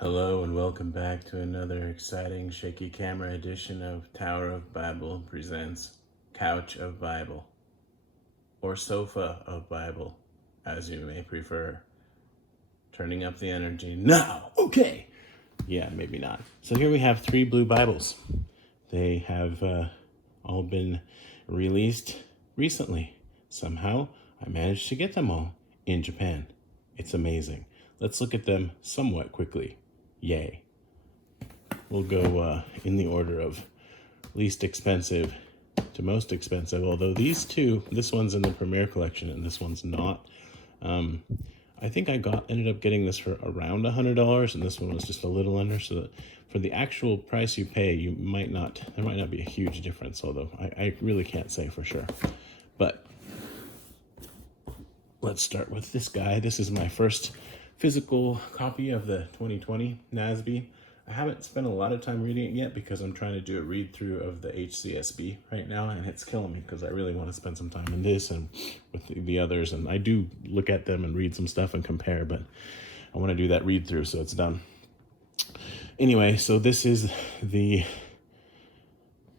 Hello and welcome back to another exciting shaky camera edition of Tower of Bible presents Couch of Bible, or Sofa of Bible, as you may prefer. Turning up the energy now. Okay. Yeah, maybe not. So here we have 3 blue Bibles. They have all been released recently. Somehow I managed to get them all in Japan. It's amazing. Let's look at them somewhat quickly. Yay. We'll go in the order of least expensive to most expensive, although these two, this one's in the Premier Collection and this one's not. I think I ended up getting this for around $100, and this one was just a little under, so that for the actual price you pay, there might not be a huge difference, although I really can't say for sure. But let's start with this guy. This is my first physical copy of the 2020 NASB. I haven't spent a lot of time reading it yet because I'm trying to do a read through of the HCSB right now, and it's killing me because I really want to spend some time in this and with the others, and I do look at them and read some stuff and compare, but I want to do that read through so it's done. Anyway, so this is the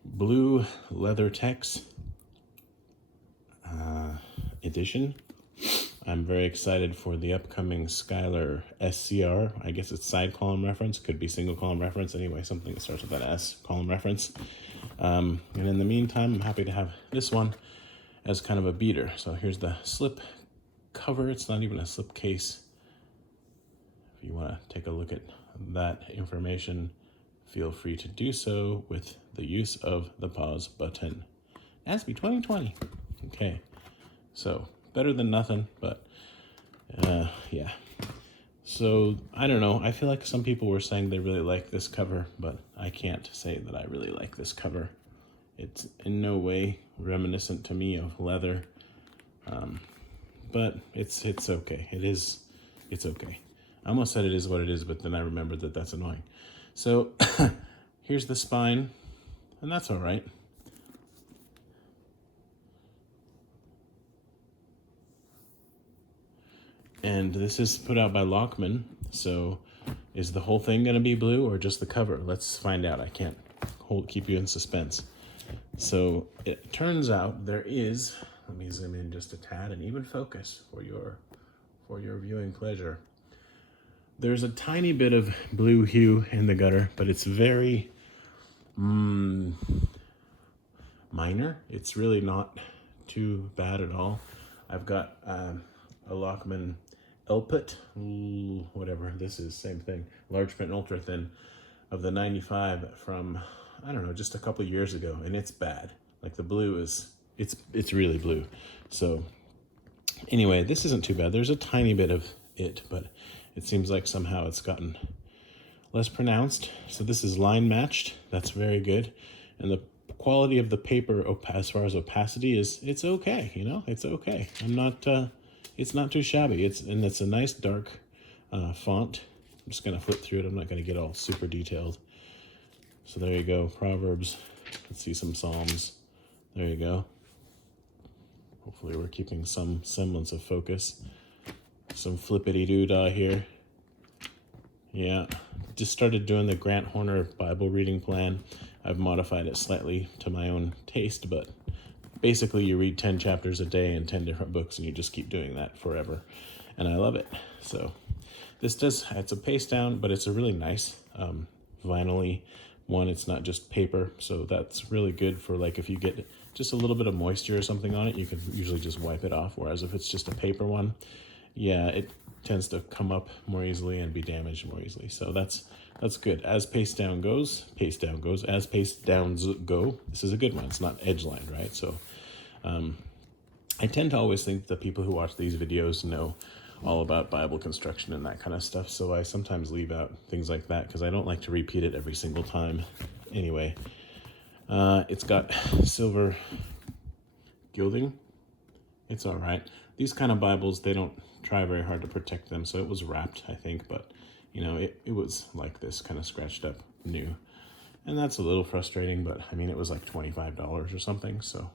blue leather text edition. I'm very excited for the upcoming Skylar SCR. I guess it's side column reference, could be single column reference. Anyway, something that starts with that S, column reference. And in the meantime, I'm happy to have this one as kind of a beater. So here's the slip cover. It's not even a slip case. If you want to take a look at that information, feel free to do so with the use of the pause button. NASB 2020. Okay, so better than nothing, but yeah. So I don't know. I feel like some people were saying they really like this cover, but I can't say that I really like this cover. It's in no way reminiscent to me of leather, but it's okay. It's okay. I almost said it is what it is, but then I remembered that that's annoying. So here's the spine, and that's all right. And this is put out by Lockman, so is the whole thing going to be blue or just the cover? Let's find out. I can't keep you in suspense. So it turns out there is, let me zoom in just a tad and even focus for your viewing pleasure. There's a tiny bit of blue hue in the gutter, but it's very minor. It's really not too bad at all. I've got a Lockman Elpit, whatever this is, same thing, large print ultra thin of the 95 from, I don't know, just a couple years ago, and it's bad. Like the blue is, it's really blue. So anyway, this isn't too bad. There's a tiny bit of it, but it seems like somehow it's gotten less pronounced. So this is line matched. That's very good. And the quality of the paper, as far as opacity, it's okay. You know, it's okay. It's not too shabby. It's a nice dark font. I'm just gonna flip through it. I'm not gonna get all super detailed. So there you go, Proverbs. Let's see some Psalms. There you go. Hopefully we're keeping some semblance of focus. Some flippity-doo-dah here. Yeah, just started doing the Grant Horner Bible reading plan. I've modified it slightly to my own taste, but basically you read 10 chapters a day in 10 different books, and you just keep doing that forever. And I love it. So this it's a paste down, but it's a really nice vinyl-y one. It's not just paper, so that's really good for, like, if you get just a little bit of moisture or something on it, you can usually just wipe it off. Whereas if it's just a paper one, yeah, it tends to come up more easily and be damaged more easily. So that's good. As paste down goes, as paste downs go. This is a good one. It's not edge lined, right? So I tend to always think that people who watch these videos know all about Bible construction and that kind of stuff. So I sometimes leave out things like that because I don't like to repeat it every single time. Anyway, it's got silver gilding. It's all right. These kind of Bibles, they don't try very hard to protect them. So it was wrapped, I think, but you know, it was like this, kind of scratched up new. And that's a little frustrating, but I mean, it was like $25 or something. So,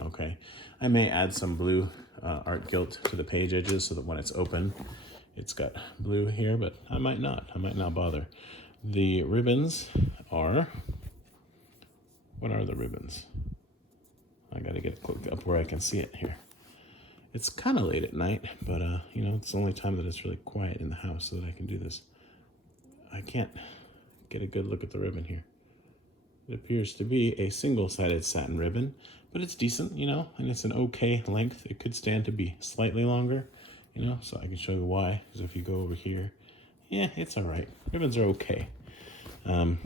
okay. I may add some blue art gilt to the page edges so that when it's open, It's got blue here, but I might not bother. The ribbons are, what are the ribbons? I gotta get up where I can see it here. It's kind of late at night, but you know, it's the only time that it's really quiet in the house so that I can do this. I can't get a good look at the ribbon here. It appears to be a single-sided satin ribbon, but it's decent, you know, and it's an okay length. It could stand to be slightly longer, you know, so I can show you why. Because if you go over here, yeah, it's all right. Ribbons are okay. In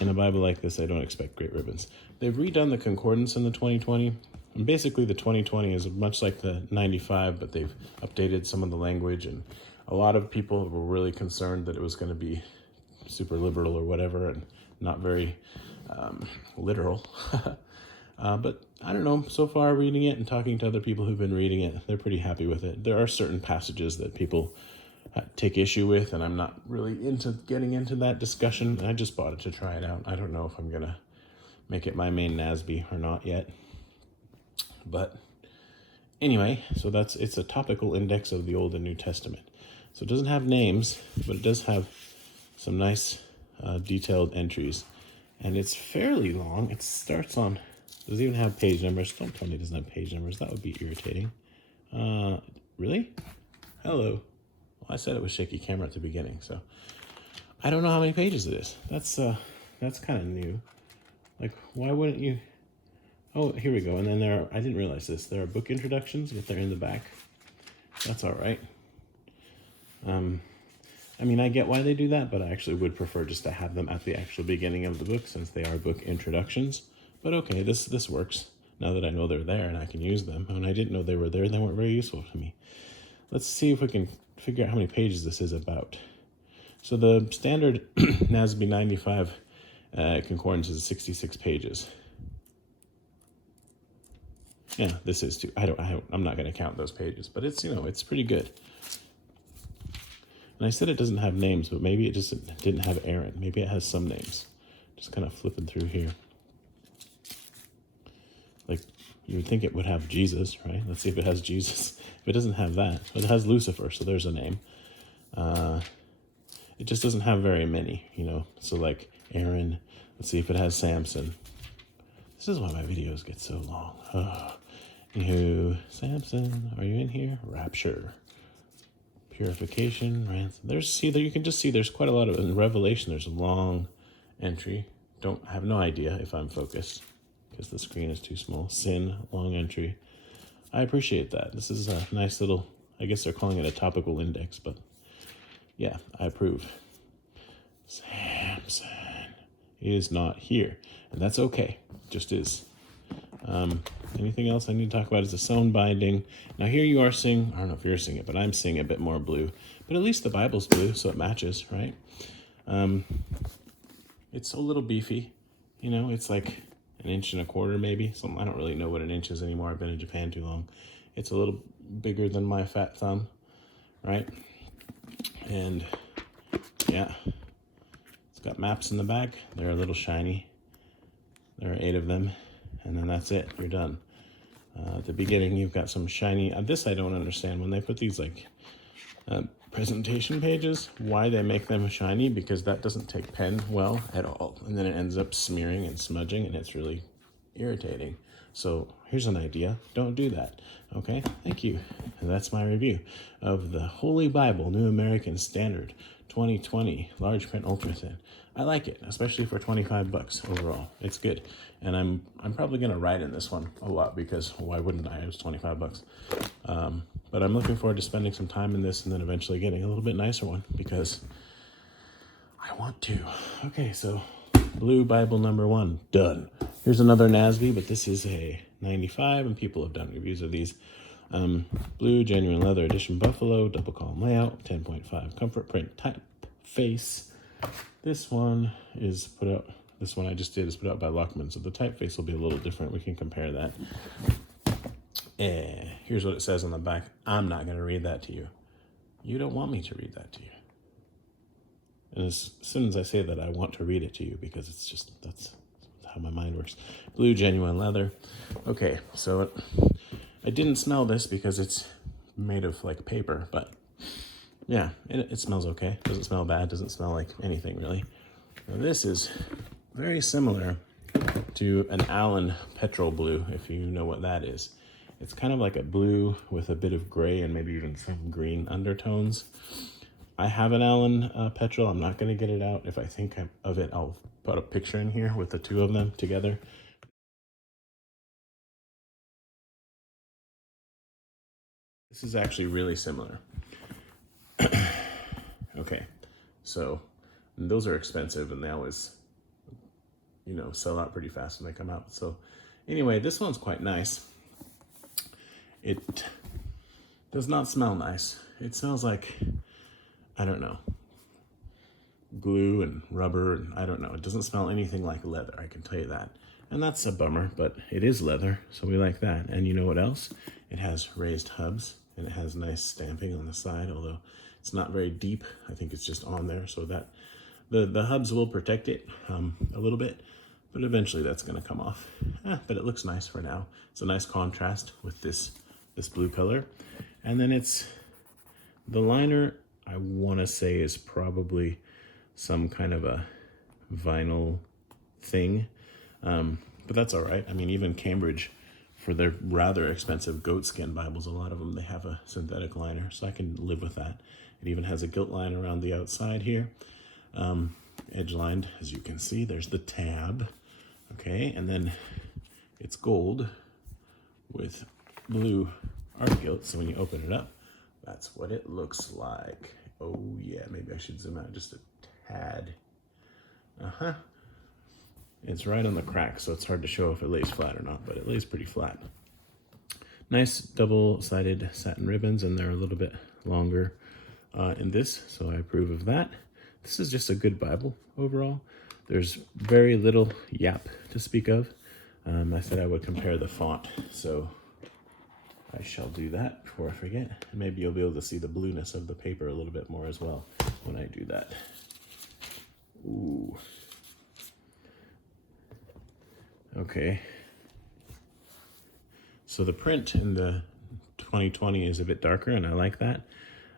a Bible like this, I don't expect great ribbons. They've redone the concordance in the 2020. And basically, the 2020 is much like the 95, but they've updated some of the language. And a lot of people were really concerned that it was going to be super liberal or whatever, and not very literal. But I don't know, so far reading it and talking to other people who've been reading it, they're pretty happy with it. There are certain passages that people take issue with, and I'm not really into getting into that discussion. I just bought it to try it out. I don't know if I'm gonna make it my main NASB or not yet. But anyway, so it's a topical index of the Old and New Testament. So it doesn't have names, but it does have some nice detailed entries. And it's fairly long. It starts on, does it even have page numbers? Don't tell me it doesn't have page numbers. That would be irritating. Really? Hello. Well, I said it was shaky camera at the beginning, so I don't know how many pages it is. That's kind of new. Like, why wouldn't you? Oh, here we go. And then I didn't realize this. There are book introductions, but they're in the back. That's all right. I mean, I get why they do that, but I actually would prefer just to have them at the actual beginning of the book since they are book introductions. But okay, this works. Now that I know they're there and I can use them. When I didn't know they were there, they weren't very useful to me. Let's see if we can figure out how many pages this is about. So the standard NASB 95 concordance is 66 pages. Yeah, this is too. I'm not going to count those pages, but it's, you know, it's pretty good. And I said it doesn't have names, but maybe it just didn't have Aaron. Maybe it has some names. Just kind of flipping through here. Like, you would think it would have Jesus, right? Let's see if it has Jesus. If it doesn't have that, but it has Lucifer, so there's a name. It just doesn't have very many, you know. So like Aaron, let's see if it has Samson. This is why my videos get so long. Anywho, Samson, are you in here? Rapture. Purification, ransom. You can just see there's quite a lot of, in Revelation, there's a long entry. Have no idea if I'm focused because the screen is too small. Sin, long entry. I appreciate that. This is a nice little, I guess they're calling it a topical index, but yeah, I approve. Samson is not here, and that's okay. Just is. Anything else I need to talk about is the sewn binding. Now here you are seeing, I don't know if you're seeing it, but I'm seeing a bit more blue. But at least the Bible's blue, so it matches, right? It's a little beefy. You know, it's like 1.25 inches maybe. I don't really know what an inch is anymore. I've been in Japan too long. It's a little bigger than my fat thumb, right? And yeah, it's got maps in the back. They're a little shiny. There are 8 of them. And then that's it. You're done. At the beginning, you've got some shiny... this I don't understand. When they put these, like, presentation pages, why they make them shiny, because that doesn't take pen well at all. And then it ends up smearing and smudging, and it's really irritating. So here's an idea. Don't do that. Okay? Thank you. And that's my review of the Holy Bible, New American Standard, 2020, large print, ultra thin. I like it, especially for $25 overall. It's good. And I'm probably going to write in this one a lot because why wouldn't I? It was $25. But I'm looking forward to spending some time in this and then eventually getting a little bit nicer one because I want to. Okay, so Blue Bible number 1, done. Here's another NASB, but this is a 95, and people have done reviews of these. Blue Genuine Leather Edition Buffalo, double column layout, 10.5 comfort print typeface. This one is put out. This one I just did is put out by Lockman, so the typeface will be a little different. We can compare that. Here's what it says on the back. I'm not going to read that to you. You don't want me to read that to you. And as soon as I say that, I want to read it to you because it's just, that's how my mind works. Blue Genuine Leather. Okay, so I didn't smell this because it's made of like paper, but yeah, it smells okay. Doesn't smell bad, doesn't smell like anything really. Now this is very similar to an Allen petrol blue, if you know what that is. It's kind of like a blue with a bit of gray and maybe even some green undertones. I have an Allen petrol. I'm not going to get it out. If I think of it, I'll put a picture in here with the two of them together. This is actually really similar. Okay, so those are expensive and they always, you know, sell out pretty fast when they come out. So anyway, this one's quite nice. It does not smell nice. It smells like, I don't know, glue and rubber, and I don't know. It doesn't smell anything like leather, I can tell you that. And that's a bummer, but it is leather, so we like that. And you know what else? It has raised hubs, and it has nice stamping on the side, although it's not very deep. I think it's just on there, so that the hubs will protect it a little bit, but eventually that's gonna come off. But it looks nice for now. It's a nice contrast with this blue color. And then the liner, I wanna say, is probably some kind of a vinyl thing, but that's all right. I mean, even Cambridge, for their rather expensive goatskin Bibles, a lot of them, they have a synthetic liner, so I can live with that. It even has a gilt line around the outside here, edge lined, as you can see. There's the tab, okay, and then it's gold with blue art gilt, so when you open it up, that's what it looks like. Oh yeah, maybe I should zoom out just a tad. It's right on the crack, so it's hard to show if it lays flat or not, but it lays pretty flat. Nice double-sided satin ribbons, and they're a little bit longer in this, so I approve of that. This is just a good Bible overall. There's very little yap to speak of. I said I would compare the font, so I shall do that before I forget. Maybe you'll be able to see the blueness of the paper a little bit more as well when I do that. Ooh. Okay. So the print in the 2020 is a bit darker, and I like that.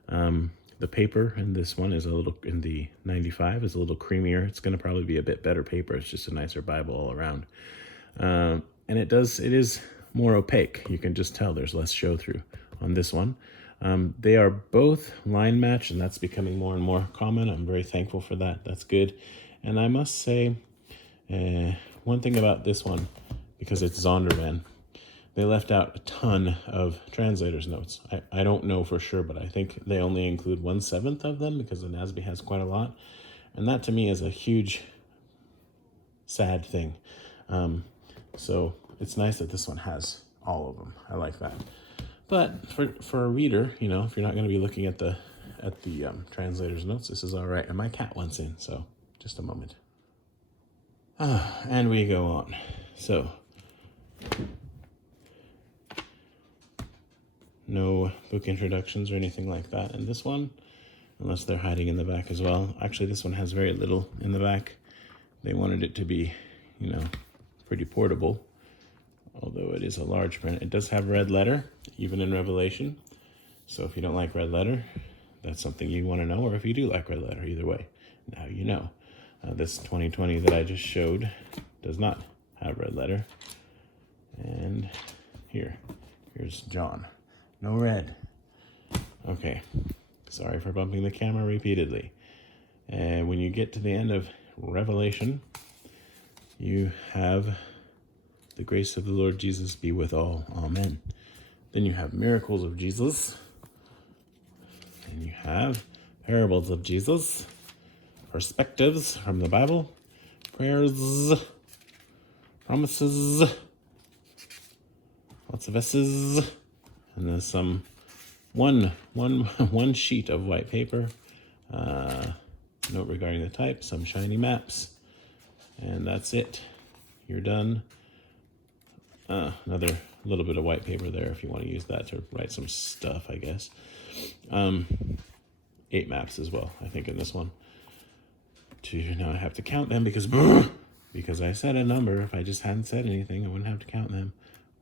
The paper in this one is a little, in the 95 is a little creamier. It's going to probably be a bit better paper. It's just a nicer Bible all around. And it is more opaque. You can just tell there's less show through on this one. They are both line match, and that's becoming more and more common. I'm very thankful for that. That's good. And I must say, one thing about this one, because it's Zondervan, they left out a ton of translator's notes. I don't know for sure, but I think they only include 1/7 of them because the NASB has quite a lot. And that to me is a huge, sad thing. So it's nice that this one has all of them. I like that. But for a reader, you know, if you're not going to be looking at the translator's notes, this is all right. And my cat wants in, so just a moment. And we go on. So, no book introductions or anything like that in this one, unless they're hiding in the back as well. Actually, this one has very little in the back. They wanted it to be, you know, pretty portable, although it is a large print. It does have red letter, even in Revelation. So if you don't like red letter, that's something you want to know, or if you do like red letter, either way, now you know. This 2020 that I just showed does not have red letter. And here's John. No red. Okay, sorry for bumping the camera repeatedly. And when you get to the end of Revelation, you have the grace of the Lord Jesus be with all. Amen. Then you have miracles of Jesus. And you have parables of Jesus. Perspectives from the Bible. Prayers. Promises. Lots of S's. And there's some one sheet of white paper. Note regarding the type. Some shiny maps. And that's it. You're done. Another little bit of white paper there if you want to use that to write some stuff, I guess. 8 maps as well, I think, in this one. Now I have to count them because I said a number. If I just hadn't said anything, I wouldn't have to count them.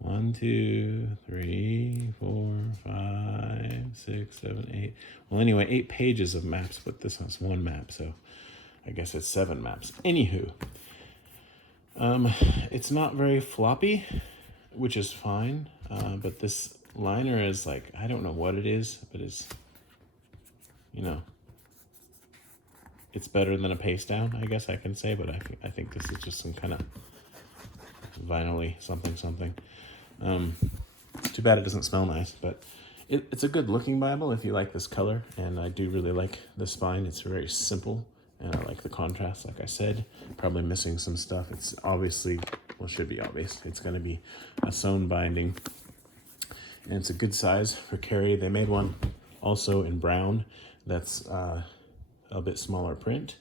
1, 2, 3, 4, 5, 6, 7, 8. Well, anyway, 8 pages of maps, but this has 1 map, so I guess it's 7 maps. Anywho, it's not very floppy, which is fine, but this liner is like, I don't know what it is, but it's, you know, it's better than a paste down, I guess I can say, but I think this is just some kind of vinyl-y something. Too bad it doesn't smell nice, but it's a good looking Bible if you like this color, and I do really like the spine. It's very simple, and I like the contrast, like I said. Probably missing some stuff. It's obviously, well, should be obvious. It's going to be a sewn binding, and it's a good size for carry. They made one also in brown that's a bit smaller print,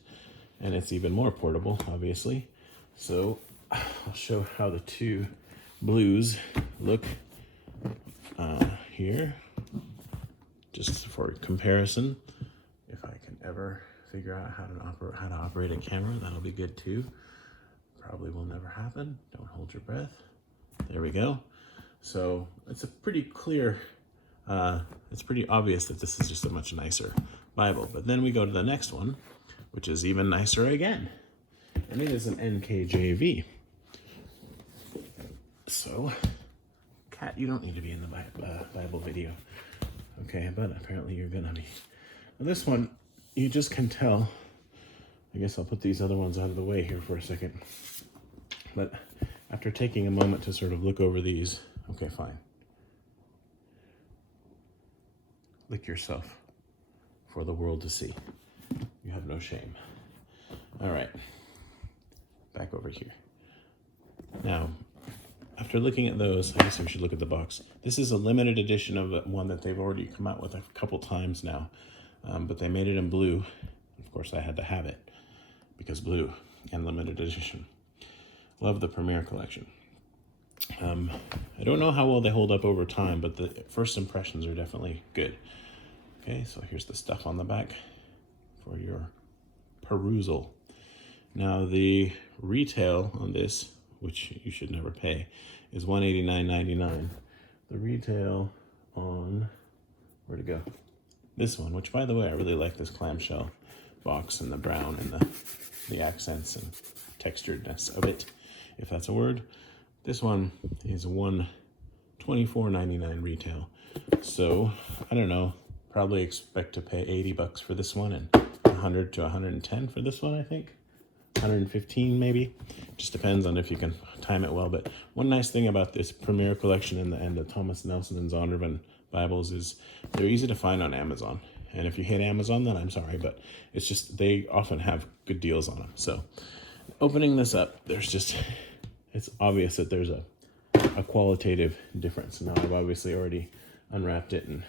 and it's even more portable, obviously. So I'll show how the 2 blues look here, just for comparison. If I can ever figure out how to operate a camera, that'll be good too. Probably will never happen. Don't hold your breath. There we go. So it's a pretty clear, it's pretty obvious that this is just a much nicer Bible. But then we go to the next one, which is even nicer again, and it is an NKJV. So, Cat, you don't need to be in the Bible video. Okay, but apparently you're gonna be. Now this one, you just can tell. I guess I'll put these other ones out of the way here for a second. But after taking a moment to sort of look over these, okay, fine. Lick yourself for the world to see. You have no shame. All right, back over here. Now, after looking at those, I guess we should look at the box. This is a limited edition of one that they've already come out with a couple times now, but they made it in blue. Of course, I had to have it because blue and limited edition. Love the Premier collection. I don't know how well they hold up over time, but the first impressions are definitely good. Okay, so here's the stuff on the back for your perusal. Now, the retail on this, which you should never pay, is $189.99. The retail on, where'd it go? This one, which by the way, I really like this clamshell box and the brown and the accents and texturedness of it, if that's a word. This one is $124.99 retail. So, I don't know, probably expect to pay $80 for this one and 100 to 110 for this one, I think. 115 maybe, just depends on if you can time it well. But one nice thing about this Premier collection and the Thomas Nelson and Zondervan Bibles is they're easy to find on Amazon. And if you hate Amazon, then I'm sorry, but it's just they often have good deals on them. So opening this up, it's obvious that there's a qualitative difference. Now I've obviously already unwrapped it, and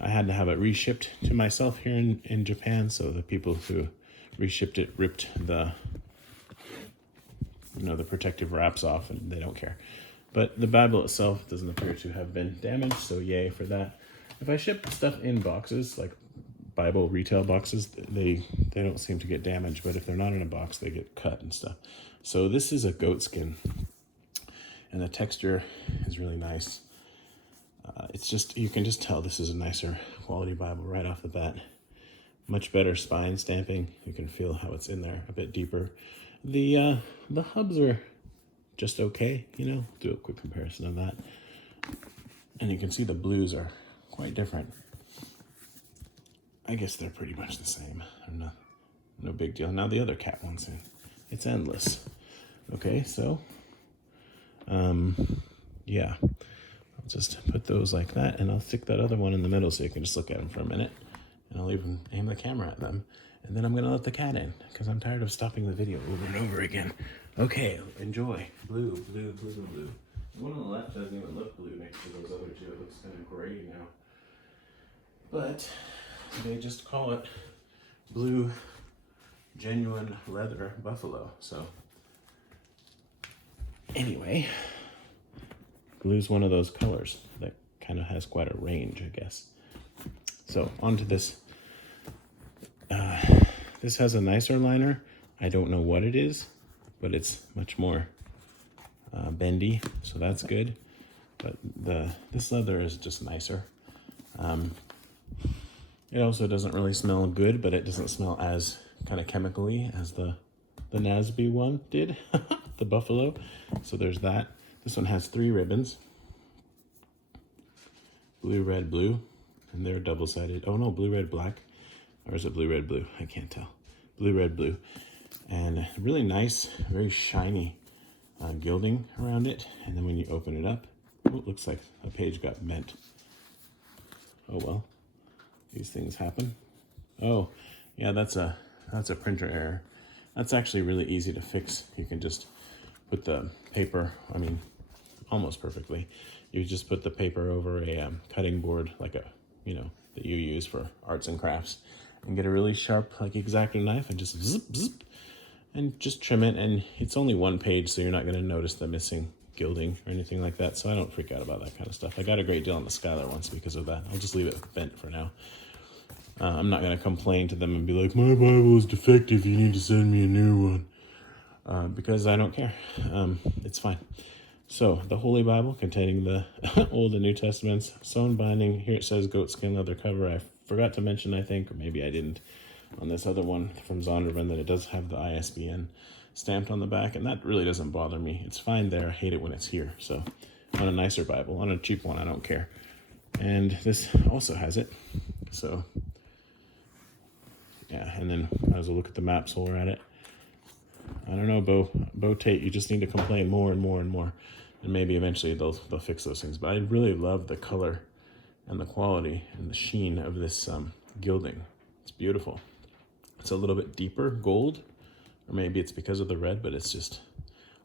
I had to have it reshipped to myself here in Japan, so the people who reshipped it ripped the protective wraps off, and they don't care. But the Bible itself doesn't appear to have been damaged, so yay for that. If I ship stuff in boxes, like Bible retail boxes, they don't seem to get damaged, but if they're not in a box, they get cut and stuff. So this is a goat skin, and the texture is really nice. It's just, you can just tell this is a nicer quality Bible right off the bat. Much better spine stamping. You can feel how it's in there a bit deeper. The hubs are just okay, do a quick comparison of that. And you can see the blues are quite different. I guess they're pretty much the same. No big deal. Now the other cat one's in. It's endless. Okay, so, yeah. I'll just put those like that, and I'll stick that other one in the middle so you can just look at them for a minute. And I'll even aim the camera at them. And then I'm going to let the cat in, because I'm tired of stopping the video over and over again. Okay, enjoy. Blue, blue, blue, blue. The one on the left doesn't even look blue next to those other two. It looks kind of gray now. But they just call it blue genuine leather buffalo. So anyway, blue's one of those colors that kind of has quite a range, I guess. So onto this. This has a nicer liner. I don't know what it is, but it's much more bendy, so that's good. But this leather is just nicer. It also doesn't really smell good, but it doesn't smell as kind of chemically as the NASB one did, the buffalo. So there's that. This one has 3 ribbons. Blue, red, blue. And they're double-sided. Oh no, blue, red, black. Or is it blue, red, blue? I can't tell. Blue, red, blue. And really nice, very shiny gilding around it. And then when you open it up, oh, it looks like a page got bent. Oh well, these things happen. Oh, yeah, that's a printer error. That's actually really easy to fix. You can just put the paper, I mean, almost perfectly. You just put the paper over a cutting board, like a, that you use for arts and crafts, and get a really sharp, like X-Acto knife and just zip, zip, and just trim it. And it's only 1 page, so you're not going to notice the missing gilding or anything like that. So I don't freak out about that kind of stuff. I got a great deal on the Skylar once because of that. I'll just leave it bent for now. I'm not going to complain to them and be like, my Bible is defective, you need to send me a new one. Because I don't care. It's fine. So, the Holy Bible containing the Old and New Testaments, sewn binding. Here it says goatskin leather cover. I forgot to mention, I think, or maybe I didn't, on this other one from Zondervan, that it does have the ISBN stamped on the back, and that really doesn't bother me. It's fine there. I hate it when it's here. So, on a nicer Bible, on a cheap one, I don't care. And this also has it. So, yeah, and then as we look at the maps while we're at it, I don't know, Bo Tate, you just need to complain more and more and more. And maybe eventually they'll fix those things. But I really love the color and the quality and the sheen of this gilding. It's beautiful. It's a little bit deeper gold, or maybe it's because of the red, but it's just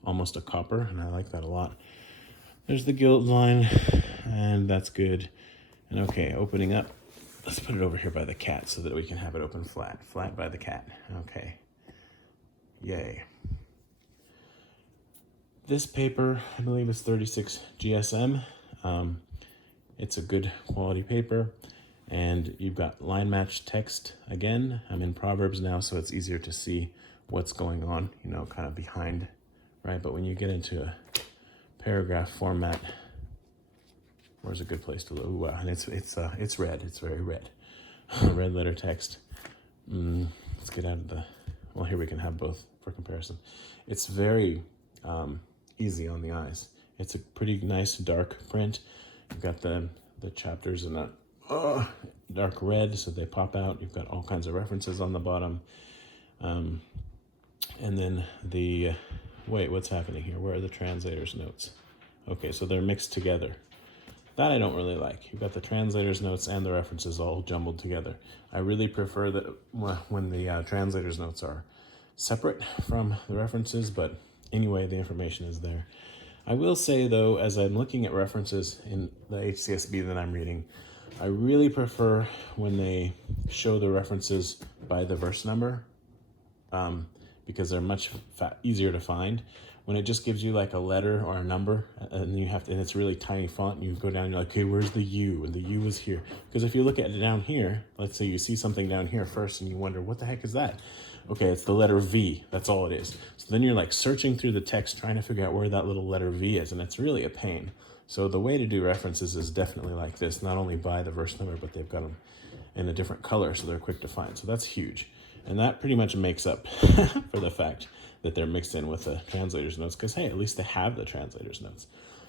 almost a copper, and I like that a lot. There's the gilt line, and that's good. And okay, opening up. Let's put it over here by the cat so that we can have it open flat. Flat by the cat. Okay. Yay. This paper, I believe, is 36 GSM. It's a good quality paper, and you've got line match text again. I'm in Proverbs now, so it's easier to see what's going on, kind of behind, right? But when you get into a paragraph format, where's a good place to look? Ooh, wow, and it's red. It's very red. Red letter text. Let's get out of the. Well, here we can have both for comparison. It's very easy on the eyes. It's a pretty nice dark print. You've got the chapters in a dark red, so they pop out. You've got all kinds of references on the bottom. And then wait, what's happening here? Where are the translator's notes? Okay, so they're mixed together. That I don't really like. You've got the translator's notes and the references all jumbled together. I really prefer that when the translator's notes are separate from the references, but anyway, the information is there. I will say, though, as I'm looking at references in the HCSB that I'm reading, I really prefer when they show the references by the verse number, because they're much easier to find. When it just gives you like a letter or a number, and and it's really tiny font, and you go down and you're like, okay, where's the U? And the U is here. Because if you look at it down here, let's say you see something down here first and you wonder, what the heck is that? Okay, it's the letter V. That's all it is. So then you're like searching through the text trying to figure out where that little letter V is, and it's really a pain. So the way to do references is definitely like this, not only by the verse number, but they've got them in a different color so they're quick to find. So that's huge. And that pretty much makes up for the fact that they're mixed in with the translator's notes, because, hey, at least they have the translator's notes.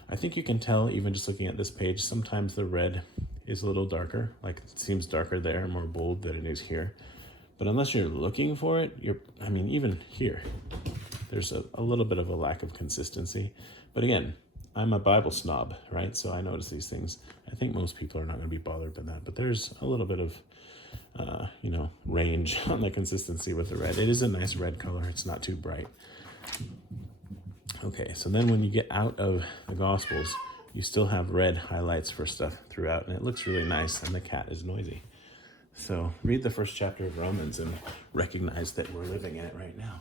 I think you can tell, even just looking at this page, sometimes the red is a little darker, like it seems darker there, more bold than it is here. But unless you're looking for it, even here, there's a little bit of a lack of consistency. But again, I'm a Bible snob, right? So I notice these things. I think most people are not going to be bothered by that, but there's a little bit of range on the consistency with the red. It is a nice red color. It's not too bright. Okay, so then when you get out of the Gospels, you still have red highlights for stuff throughout, and it looks really nice, and the cat is noisy. So read the first chapter of Romans and recognize that we're living in it right now.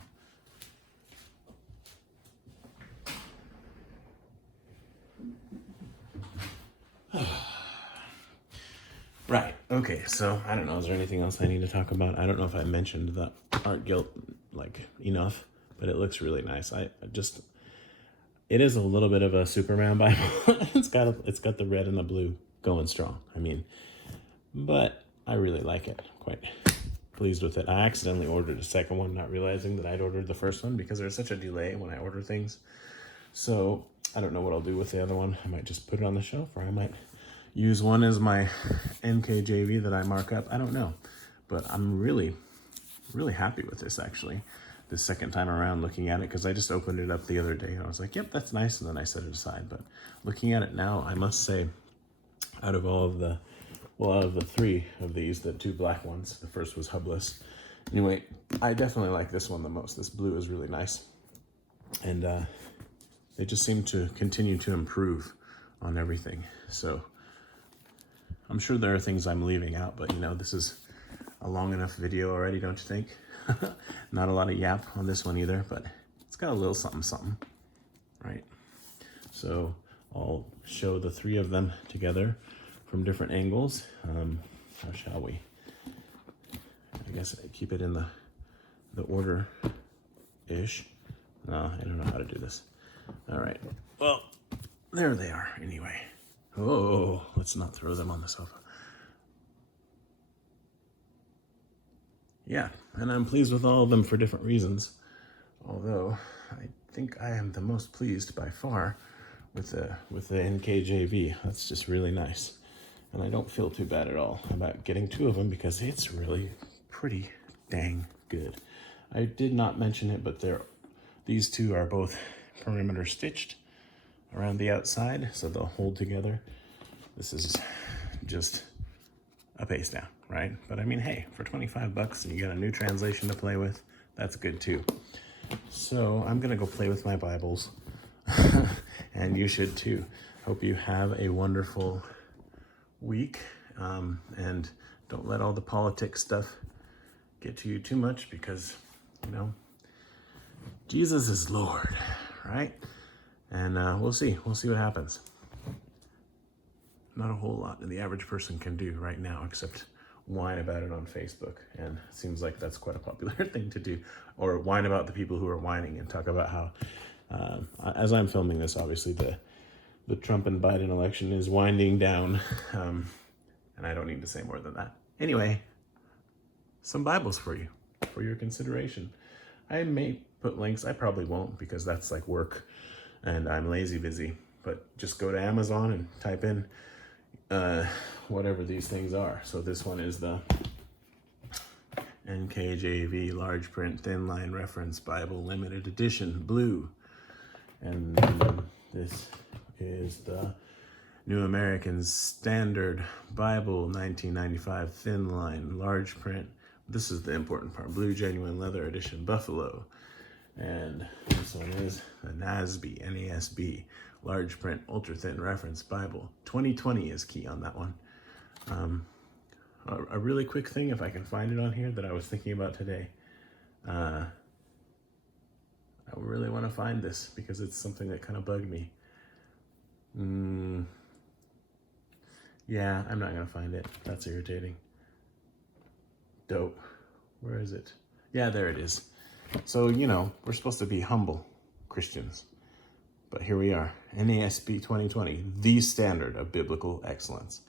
Right, okay, so I don't know, is there anything else I need to talk about? I don't know if I mentioned the art guilt enough, but it looks really nice. it is a little bit of a Superman Bible. It's got the red and the blue going strong. I mean, but I really like it. Quite pleased with it. I accidentally ordered a second one, not realizing that I'd ordered the first one because there's such a delay when I order things. So I don't know what I'll do with the other one. I might just put it on the shelf, or I might use one as my NKJV that I mark up. I don't know, but I'm really happy with this actually. The second time around looking at it, because I just opened it up the other day and I was like, yep, that's nice, and then I set it aside. But looking at it now, I must say, out of the three of these, the two black ones, the first was hubless. Anyway, I definitely like this one the most. This blue is really nice. And they just seem to continue to improve on everything. So I'm sure there are things I'm leaving out, but this is a long enough video already, don't you think? Not a lot of yap on this one either, but it's got a little something, right? So I'll show the three of them together from different angles. How shall we? I guess keep it in the order-ish. No, I don't know how to do this. All right. Well, there they are anyway. Oh, let's not throw them on the sofa. Yeah, and I'm pleased with all of them for different reasons. Although, I think I am the most pleased by far with the NKJV. That's just really nice. And I don't feel too bad at all about getting two of them because it's really pretty dang good. I did not mention it, but these two are both perimeter stitched around the outside, so they'll hold together. This is just a pace down, right? But I mean, hey, for 25 bucks and you got a new translation to play with, that's good too. So I'm gonna go play with my Bibles and you should too. Hope you have a wonderful week, and don't let all the politics stuff get to you too much, because Jesus is Lord, right? And we'll see what happens. Not a whole lot that the average person can do right now except whine about it on Facebook, and it seems like that's quite a popular thing to do, or whine about the people who are whining and talk about how as I'm filming this, obviously the Trump and Biden election is winding down, and I don't need to say more than that. Anyway, some Bibles for your consideration. I may put links. I probably won't, because that's like work and I'm lazy busy, but just go to Amazon and type in whatever these things are. So this one is the NKJV large print thin line reference Bible limited edition blue, and this is the New American Standard Bible 1995 thin line large print. This is the important part, blue genuine leather edition buffalo. And this one is the NASB, NASB large print ultra thin reference Bible. 2020 is key on that one. A really quick thing, if I can find it on here, that I was thinking about today. I really want to find this because it's something that kind of bugged me. Yeah, I'm not going to find it. That's irritating. Dope. Where is it? Yeah, there it is. So, we're supposed to be humble Christians. But here we are. NASB 2020, the standard of biblical excellence.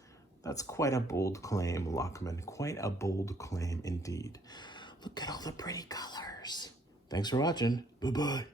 That's quite a bold claim, Lockman. Quite a bold claim indeed. Look at all the pretty colors. Thanks for watching. Bye-bye.